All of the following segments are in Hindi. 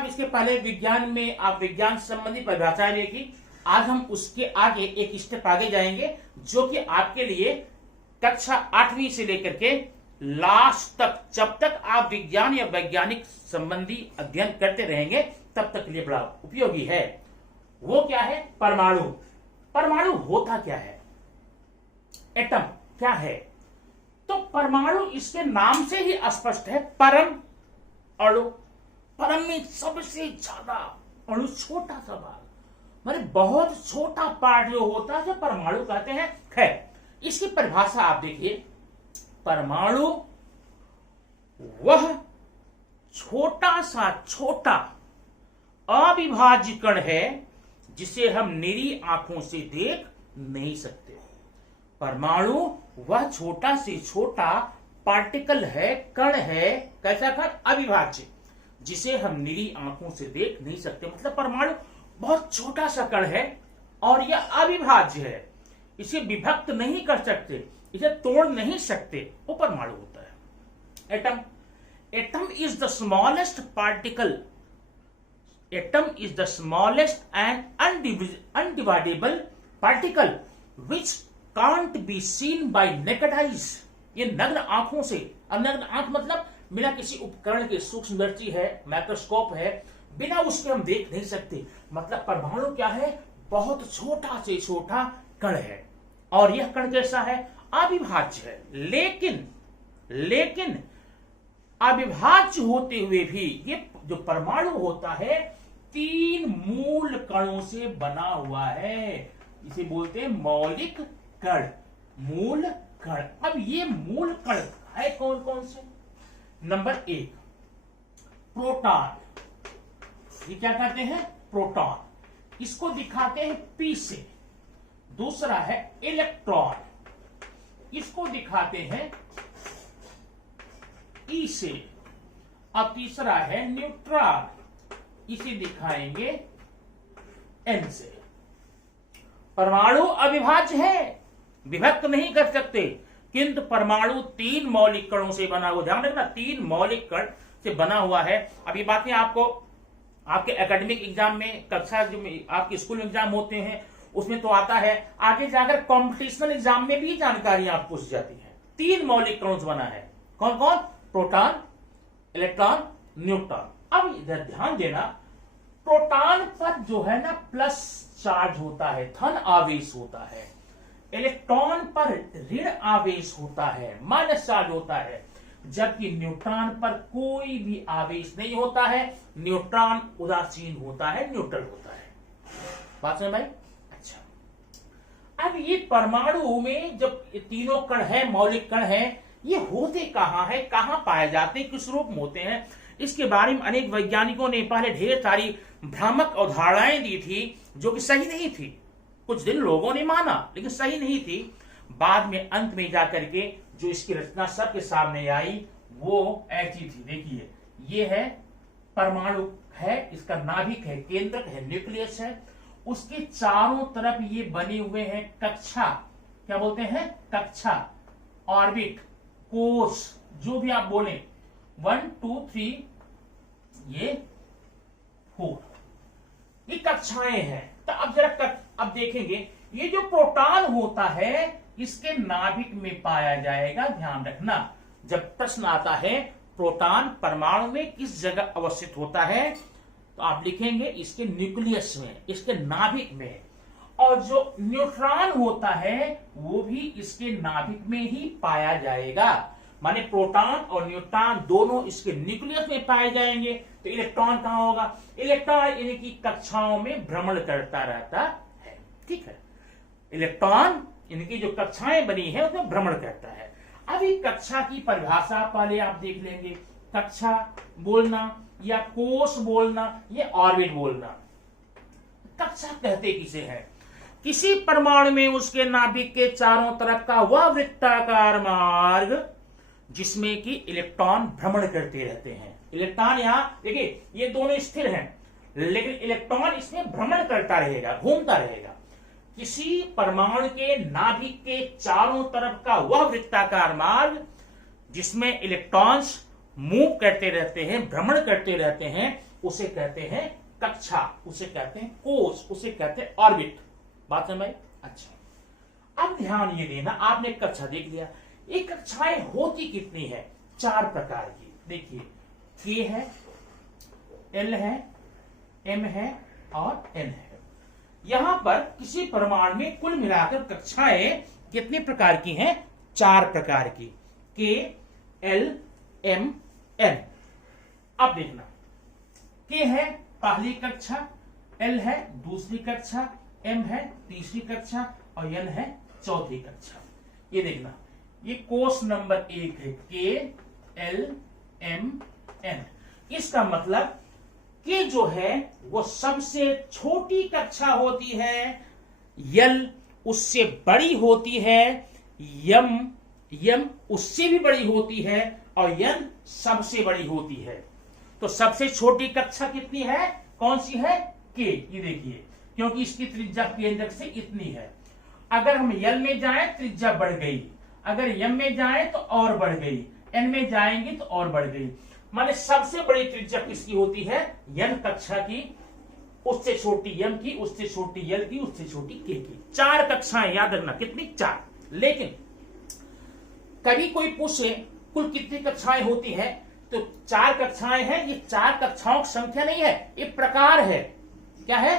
साहब इसके पहले विज्ञान में आप विज्ञान संबंधी परिभाषाएं देखी। आज हम उसके आगे एक स्टेप आगे जाएंगे, जो कि आपके लिए कक्षा 8वीं से लेकर के लास्ट तक, जब तक आप विज्ञान या वैज्ञानिक संबंधी अध्ययन करते रहेंगे तब तक के लिए बड़ा उपयोगी है। वो क्या है? परमाणु। परमाणु होता क्या है? एटम क्या है? तो परमाणु इसके नाम से ही स्पष्ट है, परम अणु। परम में सबसे ज्यादा अणु, छोटा सा भाग, माने बहुत छोटा पार्ट जो होता है, जो परमाणु कहते हैं। खैर, इसकी परिभाषा आप देखिए। परमाणु वह छोटा सा छोटा अविभाज्य कण है जिसे हम निरी आंखों से देख नहीं सकते। परमाणु वह छोटा से छोटा पार्टिकल है, कण है। कैसा कण? अविभाज्य, जिसे हम निरी आंखों से देख नहीं सकते। मतलब परमाणु बहुत छोटा सा कण है और यह अविभाज्य है, इसे विभक्त नहीं कर सकते, इसे तोड़ नहीं सकते, वो परमाणु होता है। Atom. Atom is the smallest particle. Atom is the smallest and undividable particle which can't be seen by naked eyes. ये नग्न आंखों से, अब नग्न आंख मतलब बिना किसी उपकरण के, सूक्ष्मदर्शी है, माइक्रोस्कोप है, बिना उसके हम देख नहीं सकते। मतलब परमाणु क्या है? बहुत छोटा से छोटा कण है और यह कण कैसा है? अविभाज्य है। लेकिन अविभाज्य होते हुए भी ये जो परमाणु होता है 3 मूल कणों से बना हुआ है। इसे बोलते हैं मौलिक कण, मूल कण। अब ये मूल कण है कौन कौन से? Number 1 proton. ये क्या कहते हैं? प्रोटॉन। इसको दिखाते हैं P से। दूसरा है इलेक्ट्रॉन, इसको दिखाते हैं E से। अब तीसरा है न्यूट्रॉन, इसे दिखाएंगे N से। परमाणु अविभाज्य है, विभक्त नहीं कर सकते, किंतु परमाणु 3 मौलिक कणों से बना हुआ। ध्यान रखना, 3 मौलिक कण से बना हुआ है। अब ये बातें आपको आपके एकेडमिक एग्जाम में, कक्षा जो आपके स्कूल एग्जाम होते हैं उसमें तो आता है, आगे जाकर कॉम्पिटिशनल एग्जाम में भी जानकारी आपको पूछ जाती है। 3 मौलिक कणों से बना है। कौन कौन? Proton, electron, neutron. अब इधर ध्यान देना, प्रोटॉन पर जो है ना प्लस चार्ज होता है, धन आवेश होता है। इलेक्ट्रॉन पर ऋण आवेश होता है, माइनस चार्ज होता है। जबकि न्यूट्रॉन पर कोई भी आवेश नहीं होता है, न्यूट्रॉन उदासीन होता है, न्यूट्रल होता है। बात समझ भाई? अच्छा, अब ये परमाणु में जब ये तीनों कण है, मौलिक कण है, ये होते कहां है, कहां पाए जाते हैं, किस रूप में होते हैं, इसके बारे में अनेक वैज्ञानिकों ने पहले ढेर सारी भ्रामक अवधारणाएं दी थी, जो कि सही नहीं थी। कुछ दिन लोगों ने माना, लेकिन सही नहीं थी। बाद में अंत में जाकर के जो इसकी रचना सबके सामने आई, वो ऐसी थी। देखिए, ये है परमाणु है, इसका नाभिक है, केंद्रक है, न्यूक्लियस है। उसके चारों तरफ ये बने हुए हैं कक्षा। क्या बोलते हैं? कक्षा, ऑर्बिट, कोश, जो भी आप बोले। 1 2 3 ये 4 ये कक्षाएं हैं। तो अब जरा अब देखेंगे, ये जो प्रोटॉन होता है इसके नाभिक में पाया जाएगा। ध्यान रखना, जब प्रश्न आता है प्रोटॉन परमाणु में किस जगह अवस्थित होता है, तो आप लिखेंगे इसके न्यूक्लियस में, इसके नाभिक में। और जो न्यूट्रॉन होता है वो भी इसके नाभिक में ही पाया जाएगा। माने प्रोटॉन और न्यूट्रॉन दोनों इसके न्यूक्लियस में पाए जाएंगे। तो इलेक्ट्रॉन कहां होगा? इलेक्ट्रॉन इनकी कक्षाओं में भ्रमण करता रहता है। ठीक है, इलेक्ट्रॉन इनकी जो कक्षाएं बनी है उसमें भ्रमण करता है। अभी कक्षा की परिभाषा पहले आप देख लेंगे। कक्षा बोलना या कोश बोलना, ये ऑर्बिट बोलना। कक्षा कहते किसे है? किसी परमाणु में उसके नाभिक के चारों तरफ का वह वृत्ताकार मार्ग जिसमें कि इलेक्ट्रॉन भ्रमण करते रहते हैं। इलेक्ट्रॉन यहां देखिए, ये दोनों स्थिर हैं, लेकिन इलेक्ट्रॉन इसमें भ्रमण करता रहेगा, घूमता रहेगा। किसी परमाणु के नाभिक के चारों तरफ का वह वृत्ताकार मार्ग जिसमें इलेक्ट्रॉन्स मूव करते रहते हैं, भ्रमण करते रहते हैं, उसे कहते हैं कक्षा, उसे कहते हैं कोश, उसे कहते हैं ऑर्बिट। बात समझ में? अच्छा, अब ध्यान ये देना, आपने एक कक्षा देख लिया। ये कक्षाएं होती कितनी है? 4 प्रकार की। देखिए, के है, एल है, एम है और एन है। यहां पर किसी परमाणु में कुल मिलाकर कक्षाएं कितने प्रकार की हैं? 4 प्रकार की, के, एल, एम, एन। अब देखना, के है पहली कक्षा, एल है दूसरी कक्षा, एम है तीसरी कक्षा और एन है चौथी कक्षा। ये देखना, ये कोष नंबर 1 है, के, एल, एम, एन। इसका मतलब के जो है वो सबसे छोटी कक्षा होती है, यल उससे बड़ी होती है, यम उससे भी बड़ी होती है और यन सबसे बड़ी होती है। तो सबसे छोटी कक्षा कितनी है? कौन सी है? के। ये देखिए, क्योंकि इसकी त्रिज्या केंद्रक से इतनी है। अगर हम यल में जाएं त्रिज्या बढ़ गई, अगर यम में जाएं तो और बढ़ गई, एन में जाएंगे तो और बढ़ गई। माने सबसे बड़ी त्रिज्या किसकी होती है? यन कक्षा की, उससे छोटी यम की, उससे छोटी यल की, उससे छोटी के की। 4 कक्षाएं याद रखना, कितनी? 4। लेकिन कभी कोई पूछे कुल कितनी कक्षाएं होती है, तो 4 कक्षाएं हैं। ये 4 कक्षाओं की संख्या नहीं है, ये प्रकार है। क्या है?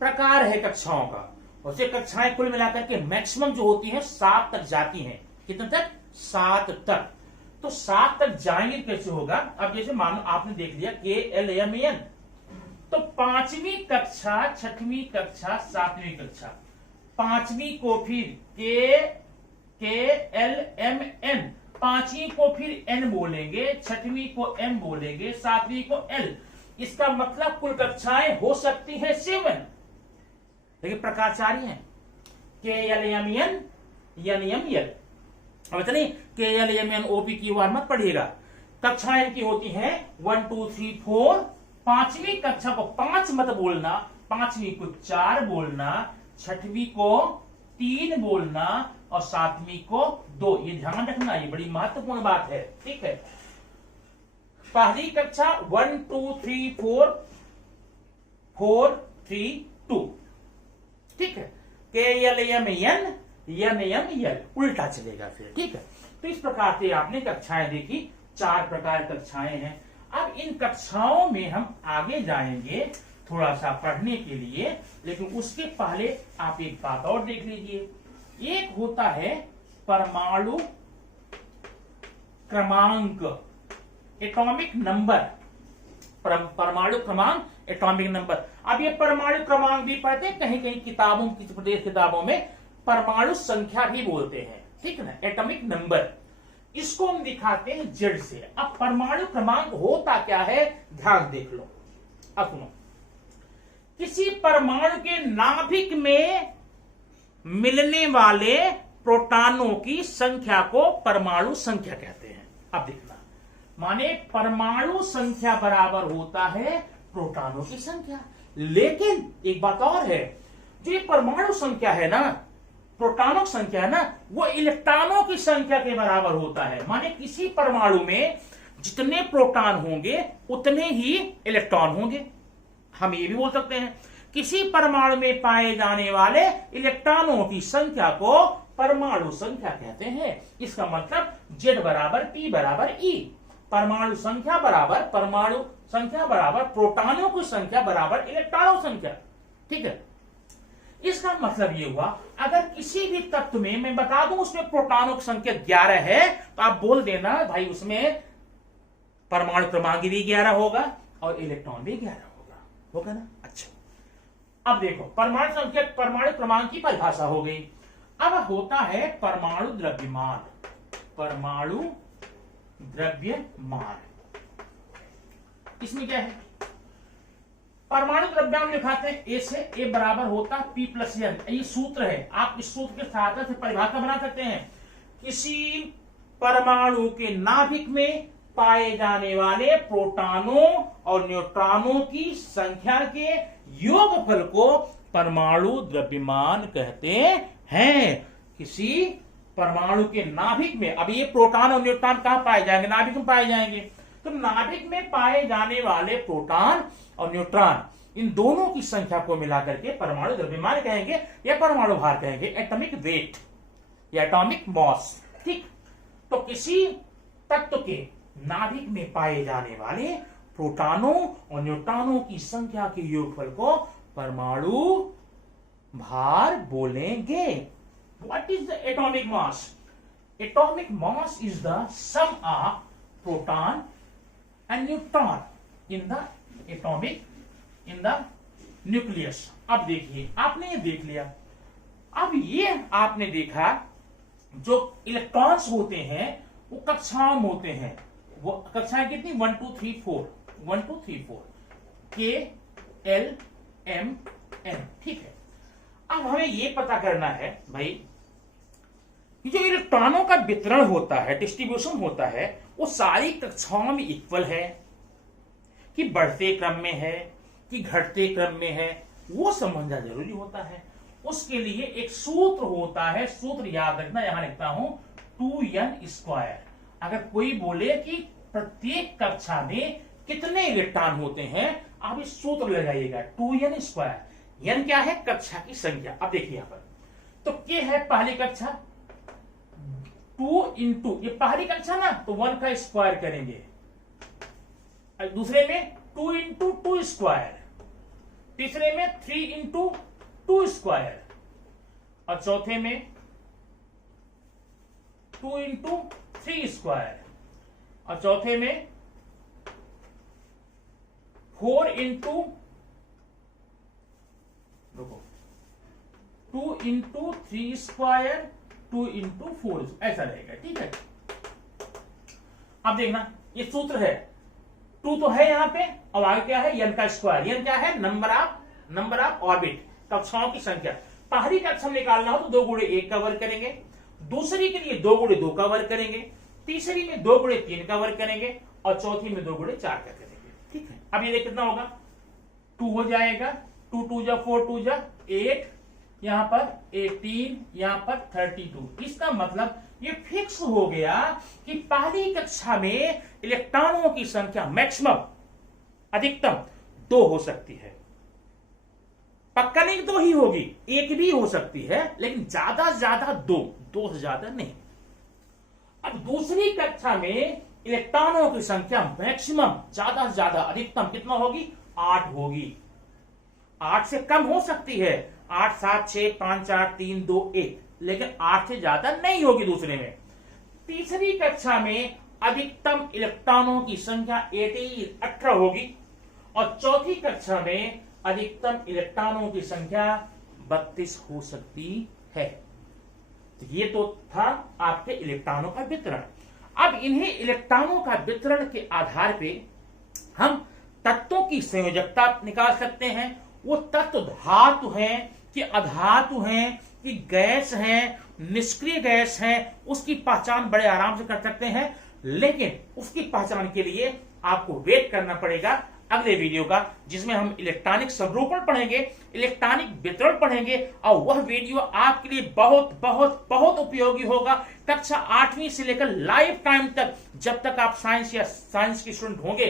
प्रकार है कक्षाओं का। उसे कक्षाएं कुल मिलाकर के मैक्सिमम जो होती है 7 तक जाती हैं। कितने तक? 7 तक। तो 7 तक जाएंगे कैसे होगा? अब जैसे मानो आपने देख लिया के, एल, एम, एन, तो 5वीं कक्षा, 6वीं कक्षा, 7वीं कक्षा, 5वीं को फिर के, एल, एम, एन, 5वीं को फिर एन बोलेंगे, 6वीं को एम बोलेंगे, 7वीं को एल। इसका मतलब कुल कक्षाएं हो सकती है 7, लेकिन प्रकार 4 ही है, K, L, M, N, M, L. अब इतनी के, एल, एम, एन, ओपी की वार मत पढ़िएगा। कक्षाएं की होती हैं 1, 2, 3, 4। 5वीं कक्षा को 5 मत बोलना, 5वीं को 4 बोलना, 6वीं को 3 बोलना और 7वीं को 2। ये ध्यान रखना, ये बड़ी महत्वपूर्ण बात है। ठीक है, पहली कक्षा 1, 2, 3, 4, 4, 3, 2। ठीक है, K, L, M, N, M, L, उल्टा चलेगा फिर। ठीक है, तो इस प्रकार से आपने कक्षाएं देखी। 4 प्रकार कक्षाएं हैं। अब इन कक्षाओं में हम आगे जाएंगे थोड़ा सा पढ़ने के लिए, लेकिन उसके पहले आप एक बात और देख लीजिए। एक होता है परमाणु क्रमांक, एटॉमिक नंबर। परमाणु क्रमांक, एटॉमिक नंबर। अब ये परमाणु क्रमांक भी पढ़ते हैं, कहीं कहीं किताबों, किसी प्रदेश किताबों में परमाणु संख्या भी बोलते हैं। ठीक है ना, एटॉमिक नंबर। इसको हम दिखाते हैं जेड से। अब परमाणु क्रमांक होता क्या है, ध्यान देख लो। अब सुनो, किसी परमाणु के नाभिक में मिलने वाले प्रोटॉनों की संख्या को परमाणु संख्या कहते हैं। अब देखना, माने परमाणु संख्या बराबर होता है प्रोटॉनों की संख्या। लेकिन एक बात और है, जो ये परमाणु संख्या है ना, प्रोटॉनों की संख्या है ना, वो इलेक्ट्रॉनों की संख्या के बराबर होता है। माने किसी परमाणु में जितने प्रोटॉन होंगे उतने ही इलेक्ट्रॉन होंगे। हम ये भी बोल सकते हैं, किसी परमाणु में पाए जाने वाले इलेक्ट्रॉनों की संख्या को परमाणु संख्या कहते हैं। इसका मतलब Z बराबर P बराबर E। परमाणु संख्या बराबर प्रोटॉनों की संख्या बराबर इलेक्ट्रॉनों संख्या। ठीक है, इसका मतलब ये हुआ, अगर किसी भी तत्व में मैं बता दूं उसमें प्रोटॉनों की संख्या 11 है, तो आप बोल देना भाई उसमें परमाणु क्रमांक भी 11 होगा और इलेक्ट्रॉन भी 11 होगा ना। अच्छा, अब देखो, परमाणु क्रमांक की परिभाषा हो गई। अब होता है परमाणु द्रव्यमान। परमाणु द्रव्यमान, इसमें क्या है? परमाणु द्रव्यमान लिखाते हैं ए से, ए बराबर होता P + N। ये सूत्र है, आप इस सूत्र के सहायता से परिभाषा बना सकते हैं। किसी परमाणु के नाभिक में पाए जाने वाले प्रोटॉनों और न्यूट्रॉनों की संख्या के योगफल को परमाणु द्रव्यमान कहते हैं। किसी परमाणु के नाभिक में, अब ये प्रोटॉन और न्यूट्रॉन कहां पाए जाएंगे? नाभिक में पाए जाएंगे। तो नाभिक में पाए जाने वाले प्रोटॉन और न्यूट्रॉन, इन दोनों की संख्या को मिलाकर के परमाणु द्रव्यमान कहेंगे या परमाणु भार कहेंगे, एटॉमिक वेट या एटॉमिक मॉस। ठीक, तो किसी तत्व के नाभिक में पाए जाने वाले प्रोटॉनों और न्यूट्रॉनों की संख्या के योगफल को परमाणु भार बोलेंगे। What is the atomic mass? Atomic mass is the sum of proton and neutron in the nucleus। अब देखिए, आपने ये देख लिया। अब ये आपने देखा जो इलेक्ट्रॉन्स होते हैं वो कक्षाओं में होते हैं। वो कक्षाएं कितनी? 1 2 3 4 1 2 3 4 K L M N। ठीक है, अब हमें ये पता करना है भाई कि जो इलेक्ट्रॉनों का वितरण होता है, डिस्ट्रीब्यूशन होता है, वो सारी कक्षाओं में इक्वल है कि बढ़ते क्रम में है कि घटते क्रम में है, वो समझना जरूरी होता है। उसके लिए एक सूत्र होता है, सूत्र याद रखना, यहां लिखता हूं 2n²। अगर कोई बोले कि प्रत्येक कक्षा में कितने इलेक्ट्रॉन होते हैं, आप इस सूत्र लगाइएगा 2n²। n क्या है? कक्षा की संख्या। अब देखिए यहां पर, तो k है पहली कक्षा, 2 इंटू ये पहली कक्षा ना, तो 1 का स्क्वायर करेंगे। दूसरे में 2 इंटू 2², तीसरे में 3 इंटू 2², और चौथे में 2 इंटू 3², और चौथे में 4 इंटू 2 इंटू 3², 2 इंटू 4, ऐसा रहेगा। ठीक है, अब देखना ये सूत्र है, 2 तो है यहां पे, और आगे क्या है? n का स्क्वायर। n क्या है? नंबर ऑफ ऑर्बिट, कक्षाओं की संख्या। पहली कक्षा निकालना हो तो 2 गुणे 1 का वर्ग करेंगे, दूसरी के लिए 2 गुणे 2 का वर्ग करेंगे, तीसरी में 2 गुणे 3 का वर्ग करेंगे, और चौथी में 2 गुणे 4 का करेंगे। ठीक है, अब ये कितना होगा? 2 हो जाएगा, 2 2 जा 4 2 जा 8, यहां पर 18, यहां पर 32। इसका मतलब ये फिक्स हो गया कि पहली कक्षा में इलेक्ट्रॉनों की संख्या मैक्सिमम, अधिकतम 2 हो सकती है। पक्का नहीं 2 ही होगी, 1 भी हो सकती है, लेकिन ज्यादा से ज्यादा 2 से ज्यादा नहीं। अब दूसरी कक्षा में इलेक्ट्रॉनों की संख्या मैक्सिमम, ज्यादा से ज्यादा, अधिकतम कितना होगी? 8 होगी। 8 से कम हो सकती है, 8 7 6 5 4 3 2 1, लेकिन 8 से ज्यादा नहीं होगी दूसरे में। तीसरी कक्षा में अधिकतम इलेक्ट्रॉनों की संख्या 18 होगी, और चौथी कक्षा में अधिकतम इलेक्ट्रॉनों की संख्या 32 हो सकती है। तो ये तो था आपके इलेक्ट्रॉनों का वितरण। अब इन्हीं इलेक्ट्रॉनों का वितरण के आधार पे हम तत्वों की संयोजकता निकाल सकते हैं। वो तत्व धातु हैं कि अधातु हैं कि गैस हैं, निष्क्रिय गैस हैं, उसकी पहचान बड़े आराम से कर सकते हैं। लेकिन उसकी पहचान के लिए आपको वेट करना पड़ेगा अगले वीडियो का, जिसमें हम इलेक्ट्रॉनिक स्वरूपण पढ़ेंगे, इलेक्ट्रॉनिक वितरण पढ़ेंगे, और वह वीडियो आपके लिए बहुत बहुत बहुत उपयोगी होगा। कक्षा 8वीं से लेकर लाइफ टाइम तक, जब तक आप साइंस या साइंस के स्टूडेंट होंगे,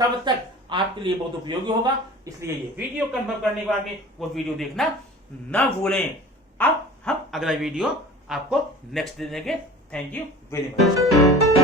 तब तक आपके लिए बहुत उपयोगी होगा। इसलिए ये वीडियो कंफर्म करने के बाद में वो वीडियो देखना न भूलें। अब हम अगला वीडियो आपको नेक्स्ट दे देंगे। Thank you very much.